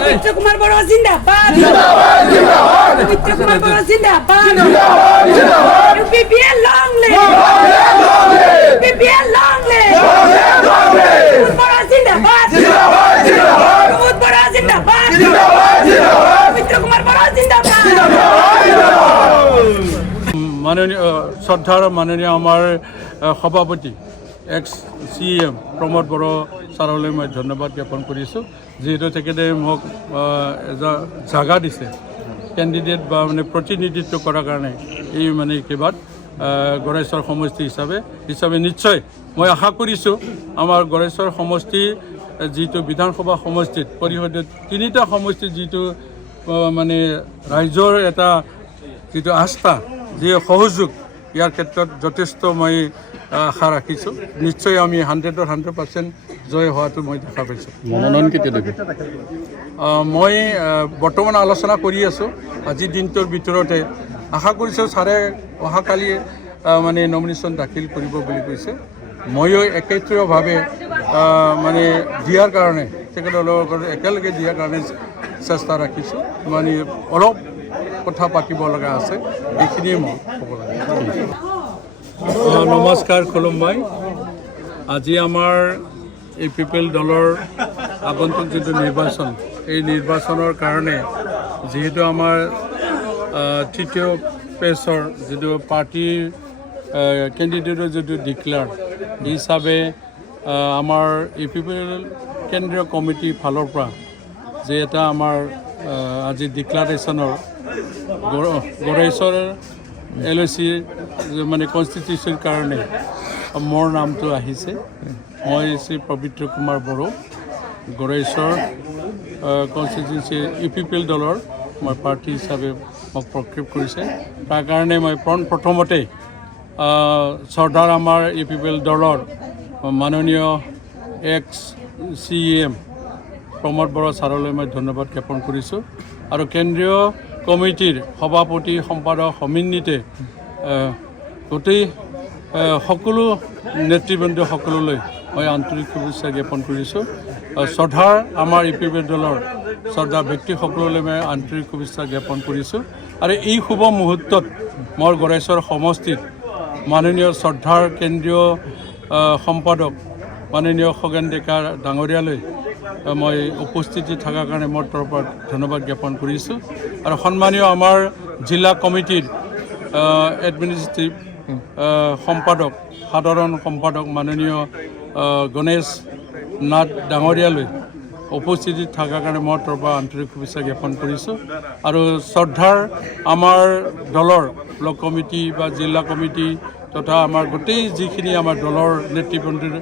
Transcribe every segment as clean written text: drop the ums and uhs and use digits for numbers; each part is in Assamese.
পবিত্র কুমার বড় জিন্দাবাদ পবিত্র কুমার বড় জিন্দাবাদ UPPL long live UPPL long live Boro জিন্দাবাদ প্রমোদ বড় জিন্দাবাদ পবিত্র কুমার বড় জিন্দাবাদ মাননীয় শ্ৰদ্ধাৰ মাননীয় আমাৰ সভাপতি এক্স CM প্ৰমোদ বড় ছাৰলৈ মই ধন্যবাদ জ্ঞাপন কৰিছোঁ যিহেতু তেখেতে মোক জাগা দিছে কেণ্ডিডেট বা মানে প্ৰতিনিধিত্ব কৰাৰ কাৰণে এই মানে কিবাত গড়েশ্বৰ সমষ্টি হিচাপে নিশ্চয় মই আশা কৰিছোঁ আমাৰ গড়েশ্বৰ সমষ্টি যিটো বিধানসভা সমষ্টিত পৰিষদত তিনিটা সমষ্টিত যিটো মানে ৰাইজৰ এটা যিটো আস্থা যি সহযোগ ইয়াৰ ক্ষেত্ৰত যথেষ্ট মই আশা ৰাখিছোঁ নিশ্চয় আমি 100% জয় হোৱাটো মই দেখা পাইছোঁ মনোনয়ন কেতিয়া দিব মই বৰ্তমান আলোচনা কৰি আছোঁ আজিৰ দিনটোৰ ভিতৰতে আশা কৰিছোঁ ছাৰে অহাকালি মানে নমিনেশ্যন দাখিল কৰিব বুলি কৈছে ময়ো একত্ৰিতভাৱে মানে দিয়াৰ কাৰণে তেখেতৰ লগত একেলগে দিয়াৰ কাৰণে চেষ্টা ৰাখিছোঁ মানে অলপ কথা পাতিব লগা আছে এইখিনিয়ে মই ক'ব লাগে নমস্কাৰ খুলুমবাই আজি আমাৰ ইউপিপিএল দলৰ আগন্তুক যিটো নিৰ্বাচন এই নিৰ্বাচনৰ কাৰণে যিহেতু আমাৰ তৃতীয় পেজৰ যিটো পাৰ্টিৰ কেণ্ডিডেটৰ যিটো ডিক্লেয়াৰ হিচাপে আমাৰ ইউপিপিএল কেন্দ্ৰীয় কমিটিৰ ফালৰ পৰা যে এটা আমাৰ আজি ডিক্লাৰেশ্যনৰ গড়েশ্বৰ LOC মানে কনষ্টিটিউশ্যন কাৰণে মোৰ নামটো আহিছে মই শ্ৰী পবিত্ৰ কুমাৰ বড়ো গড়েশ্বৰ কনষ্টিটিউঞ্চি UPPL দলৰ মই প্ৰাৰ্থী হিচাপে মোক প্ৰক্ষেপ কৰিছে তাৰ কাৰণে মই প্ৰথমতে চৰ্দাৰ আমাৰ UPPL দলৰ মাননীয় এক্স CM প্ৰমোদ বড়ো ছাৰলৈ মই ধন্যবাদ জ্ঞাপন কৰিছোঁ আৰু কেন্দ্ৰীয় কমিটিৰ সভাপতি সম্পাদক সমন্বিতে গোটেই সকলো নেতৃবৃন্দসকললৈ মই আন্তৰিক শুভেচ্ছা জ্ঞাপন কৰিছোঁ শ্ৰদ্ধাৰ আমাৰ UPPL দলৰ শ্ৰদ্ধা ব্যক্তিসকললৈ মই আন্তৰিক শুভেচ্ছা জ্ঞাপন কৰিছোঁ আৰু এই শুভ মুহূৰ্তত মোৰ গড়েশ্বৰ সমষ্টিত মাননীয় শ্ৰদ্ধাৰ কেন্দ্ৰীয় সম্পাদক মাননীয় খগেন ডেকা ডাঙৰীয়ালৈ মই উপস্থিতি থকাৰ কাৰণে মোৰ তৰফৰ ধন্যবাদ জ্ঞাপন কৰিছোঁ আৰু সন্মানীয় আমাৰ জিলা কমিটিৰ এডমিনিষ্ট্ৰেটিভ সম্পাদক সাধাৰণ সম্পাদক মাননীয় গণেশ নাথ ডাঙৰীয়ালৈ উপস্থিতি থকাৰ কাৰণে মই তৰফৰ আন্তৰিক শুভেচ্ছা জ্ঞাপন কৰিছোঁ আৰু শ্ৰদ্ধাৰ আমাৰ দলৰ ব্লক কমিটি বা জিলা কমিটি তথা আমাৰ গোটেই যিখিনি আমাৰ দলৰ নেতৃবৃন্দৰ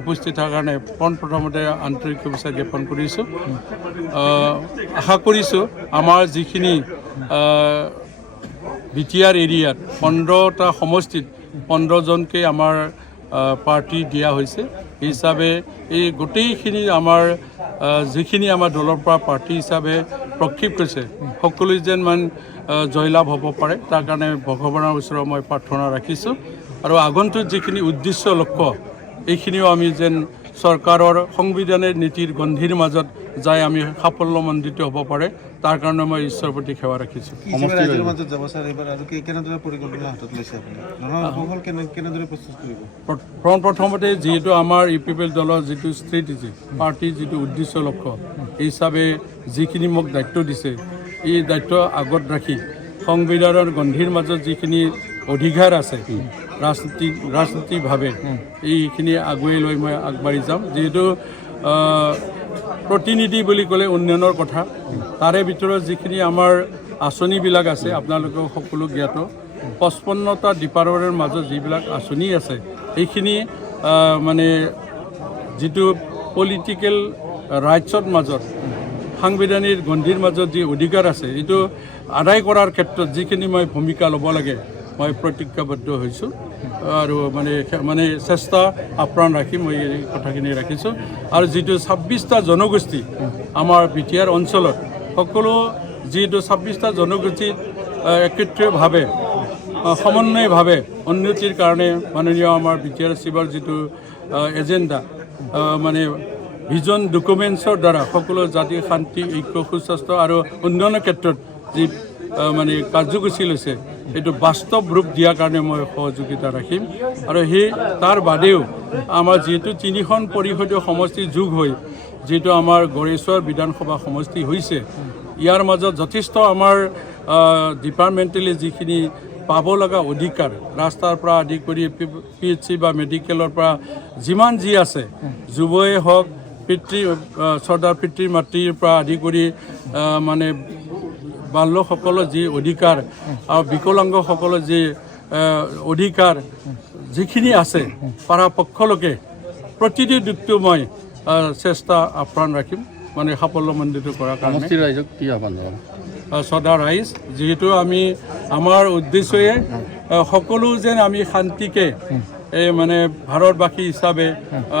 উপস্থিত থকাৰ কাৰণে প্ৰথমতে আন্তৰিক শুভেচ্ছা জ্ঞাপন কৰিছোঁ আশা কৰিছোঁ আমাৰ যিখিনি BTR এৰিয়াত 15টা সমষ্টিত 15জনকৈ আমাৰ পাৰ্টি দিয়া হৈছে এই হিচাপে এই গোটেইখিনি আমাৰ যিখিনি আমাৰ দলৰ পৰা পাৰ্টি হিচাপে প্ৰক্ষেপ কৰিছে সকলো যেন জয়লাভ হ'ব পাৰে তাৰ কাৰণে ভগৱানৰ ওচৰত মই প্ৰাৰ্থনা ৰাখিছোঁ আৰু আগন্তুক যিখিনি উদ্দেশ্য লক্ষ্য এইখিনিও আমি যেন চৰকাৰৰ সংবিধানৰ নীতিৰ গন্ধিৰ মাজত যাই আমি সাফল্যমণ্ডিত হ'ব পাৰে তাৰ কাৰণে মই ঈশ্বৰৰ প্ৰতি সেৱা ৰাখিছোঁ প্ৰথমতে যিহেতু আমাৰ UPPL দলৰ যিটো ষ্ট্ৰেটেজি পাৰ্টিৰ যিটো উদ্দেশ্য লক্ষ্য এই হিচাপে যিখিনি মোক দায়িত্ব দিছে এই দায়িত্ব আগত ৰাখি সংবিধানৰ গন্ধিৰ মাজত যিখিনি অধিকাৰ আছে ৰাজনীতিকভাৱে এইখিনি আগুৱাই লৈ মই আগবাঢ়ি যাম যিহেতু প্ৰতিনিধি বুলি ক'লে উন্নয়নৰ কথা তাৰে ভিতৰত যিখিনি আমাৰ আঁচনিবিলাক আছে আপোনালোকে সকলো জ্ঞাত 55টা ডিপাৰ্টমেণ্টৰ মাজত যিবিলাক আঁচনি আছে এইখিনি মানে যিটো পলিটিকেল ৰাইটছৰ মাজত সাংবিধানিক গন্ধিৰ মাজত যি অধিকাৰ আছে এইটো আদায় কৰাৰ ক্ষেত্ৰত যিখিনি মই ভূমিকা ল'ব লাগে মই প্ৰতিজ্ঞাবদ্ধ হৈছোঁ আৰু মানে চেষ্টা আপ্ৰাণ ৰাখি মই এই কথাখিনি ৰাখিছোঁ আৰু যিটো 26টা জনগোষ্ঠী আমাৰ BTR অঞ্চলত সকলো যিটো 26টা জনগোষ্ঠী একত্ৰিতভাৱে সমন্বয়ভাৱে উন্নতিৰ কাৰণে মাননীয় আমাৰ BTR শিৱৰ যিটো এজেণ্ডা মানে ভিজন ডকুমেণ্টছৰ দ্বাৰা সকলো জাতিৰ শান্তি ঐক্য সুস্বাস্থ্য আৰু উন্নয়নৰ ক্ষেত্ৰত যি মানে কাৰ্যসূচী লৈছে এইটো বাস্তৱ ৰূপ দিয়াৰ কাৰণে মই সহযোগিতা ৰাখিম আৰু তাৰ বাদেও আমাৰ যিহেতু 3খন পৰিষদীয় সমষ্টি যোগ হৈ যিটো আমাৰ গড়েশ্বৰ বিধানসভা সমষ্টি হৈছে ইয়াৰ মাজত যথেষ্ট আমাৰ ডিপাৰ্টমেণ্টেলি যিখিনি পাব লগা অধিকাৰ ৰাস্তাৰ পৰা আদি কৰি PHC বা মেডিকেলৰ পৰা যিমান যি আছে যুৱই হওক চৰ্দাৰ পিতৃ মাতৃৰ পৰা আদি কৰি মানে বাল্যসকলৰ যি অধিকাৰ আৰু বিকলাংগসকলৰ যি অধিকাৰ যিখিনি আছে পৰাপক্ষলৈকে প্ৰতিটো দিশটো মই চেষ্টা আহ্বান ৰাখিম মানে সাফল্যমণ্ডিত কৰাৰ কাৰণে ৰাইজক কি আহ্বান জনাম সদা ৰাইজ যিহেতু আমাৰ উদ্দেশ্যই সকলো যেন আমি শান্তিকে মানে ভাৰতবাসী হিচাপে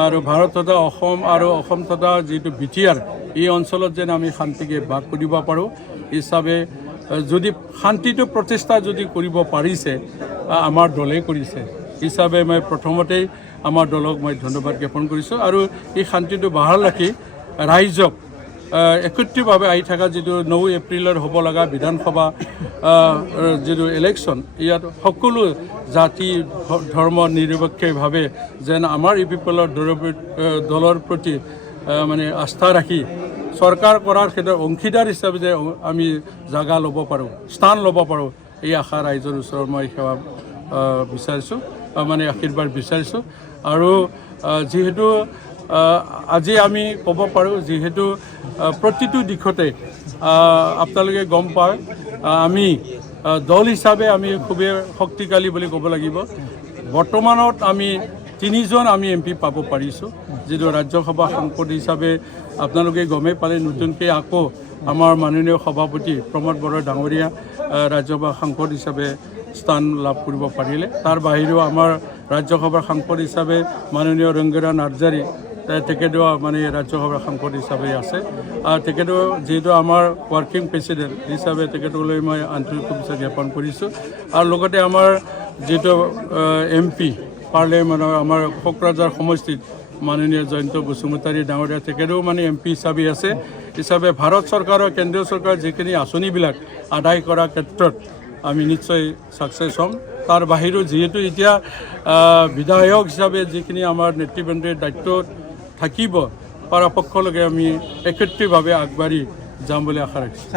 আৰু ভাৰত তথা অসম আৰু অসম তথা যিটো BTR এই অঞ্চলত যেন আমি শান্তিকে বাস কৰিব পাৰোঁ হিচাপে যদি শান্তিটো প্ৰতিষ্ঠা যদি কৰিব পাৰিছে আমাৰ দলে কৰিছে হিচাপে মই প্ৰথমতেই আমাৰ দলক মই ধন্যবাদ জ্ঞাপন কৰিছোঁ আৰু এই শান্তিটো বাহাল ৰাখি ৰাইজক একত্ৰিতভাৱে আহি থকা যিটো 9 এপ্ৰিলত হ'ব লগা বিধানসভা যিটো ইলেকশ্যন ইয়াত সকলো জাতি ধৰ্ম নিৰপেক্ষভাৱে যেন আমাৰ পিপলৰ দলৰ প্ৰতি মানে আস্থা ৰাখি চৰকাৰ কৰাৰ ক্ষেত্ৰত অংশীদাৰ হিচাপে যে আমি জাগা ল'ব পাৰোঁ স্থান ল'ব পাৰোঁ এই আশা ৰাইজৰ ওচৰত মই সেৱা বিচাৰিছোঁ মানে আশীৰ্বাদ বিচাৰিছোঁ আৰু যিহেতু আজি আমি ক'ব পাৰোঁ যিহেতু প্ৰতিটো দিশতে আপোনালোকে গম পায় আমি দল হিচাপে আমি খুবেই শক্তিশালী বুলি ক'ব লাগিব বৰ্তমানত আমি 3জন আমি MP পাব পাৰিছোঁ যিটো ৰাজ্যসভা সাংসদ হিচাপে আপোনালোকে গমেই পালে নতুনকৈ আকৌ আমাৰ মাননীয় সভাপতি প্ৰমোদ বৰা ডাঙৰীয়া ৰাজ্যসভা সাংসদ হিচাপে স্থান লাভ কৰিব পাৰিলে তাৰ বাহিৰেও আমাৰ ৰাজ্যসভাৰ সাংসদ হিচাপে মাননীয় ৰংগৰা নাৰ্জাৰী তেখেতো মানে ৰাজ্যসভাৰ সাংসদ হিচাপে আছে আৰু তেখেতো যিহেতু আমাৰ ৱৰ্কিং প্ৰেচিডেণ্ট হিচাপে তেখেতলৈ মই আন্তৰিক শুভেচ্ছা জ্ঞাপন কৰিছোঁ আৰু লগতে আমাৰ যিটো MP পাৰ্লিয়ামেণ্টৰ আমাৰ কোকৰাঝাৰ সমষ্টিত মাননীয় জয়ন্ত বসুমতাৰী ডাঙৰীয়া তেখেতেও মানে MP হিচাপে আছে হিচাপে ভাৰত চৰকাৰৰ কেন্দ্ৰীয় চৰকাৰৰ যিখিনি আঁচনিবিলাক আদায় কৰাৰ ক্ষেত্ৰত আমি নিশ্চয় ছাকচেছ হ'ম তাৰ বাহিৰেও যিহেতু এতিয়া বিধায়ক হিচাপে যিখিনি আমাৰ নেতৃবৃন্দৰ দায়িত্ব থাকিব পৰাপক্ষলৈকে আমি একত্ৰিতভাৱে আগবাঢ়ি যাম বুলি আশা ৰাখিছোঁ